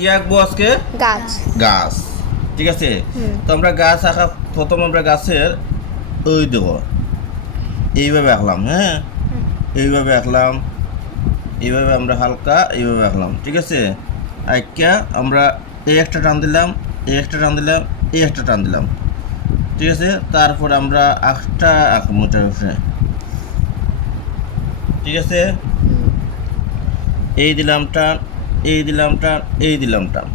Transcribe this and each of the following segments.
কি আঁকবো আজকে? গাছ। গাছ। ঠিক আছে, তো আমরা গাছ আঁকা প্রথম আমরা গাছের ওই দেবো এইভাবে আঁকলাম। হ্যাঁ, এইভাবে আঁকলাম, এইভাবে আমরা হালকা এইভাবে আঁকলাম। ঠিক আছে, আঁকা আমরা এই একটা টান দিলাম, এই একটা টান দিলাম, এই একটা টান দিলাম। ঠিক আছে, তারপর আমরা আঁকটা আঁকবো এটার উপরে। ঠিক আছে, এই দিলাম টান, এই দিলাম টান, এই দিলাম টান।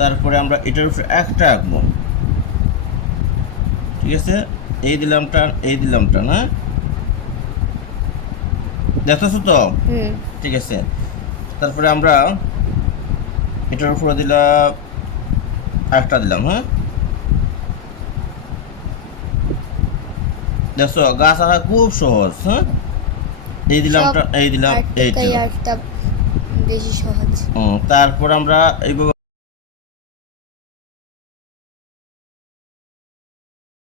তারপরে আমরা এটার উপরে একটা আঁকবো। ঠিক আছে, এই দিলাম টান, এই দিলাম টান। হ্যাঁ, দেখতেছো তো? ঠিক আছে, তারপরে আমরা এটার উপরে দিলাম একটা দিলাম। হ্যাঁ, দেখছো গাছ আঁকা খুব সহজ। হ্যাঁ, এই দিলাম টান, এই দিলাম, এই দিলাম। আর্টটা বেশি সহজ। তারপর আমরা এইভাবে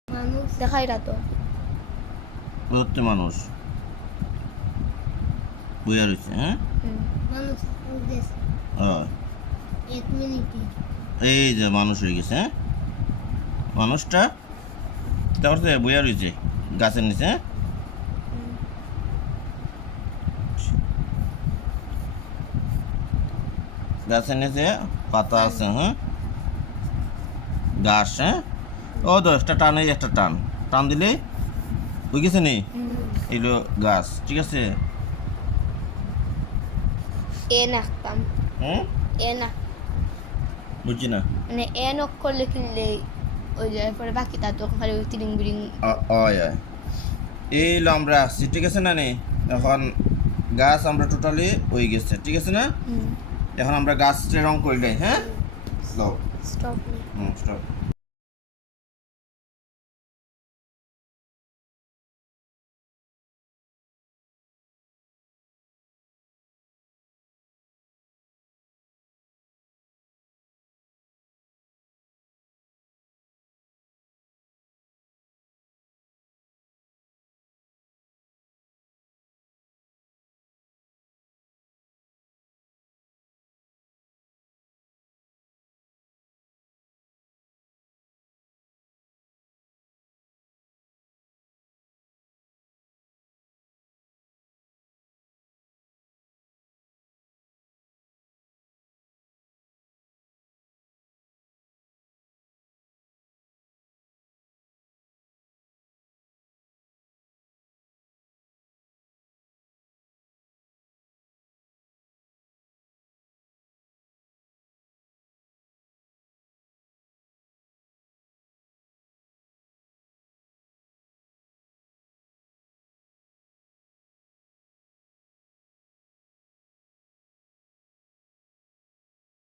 মানুষ দেখাই তো ধরতে মানুষ বইয়া রয়েছে। হ্যাঁ, মানুষ হয়। 1 মিনিটে এই যে মানুষ হয়ে গেছে। হ্যাঁ, মানুষটা তারপর বইয়া রয়েছে গাছের নিচে। হ্যাঁ, গাছের নিচে পাতা আছে। হ্যাঁ, গাছ। হ্যাঁ, ও তো একটা টান, এই একটা টান টান দিলেই বুঝ গেছে নি, এলো গাছ। ঠিক আছে, এন আঁকতাম। হুম, এন বুঝছি না। মানে এন অক্ষর লিখলে ওই যে পরে বাকিটা তো খালি ওই তিরিং বিরিং। অয় অয় এই হলো আমরা আসছি। ঠিক আছে না নি, এখন গাছ আমরা টোটালি হয়ে গেছে। ঠিক আছে না, এখন আমরা গাছটা রং করে দেয়। হ্যাঁ, স্টপ। স্টপ।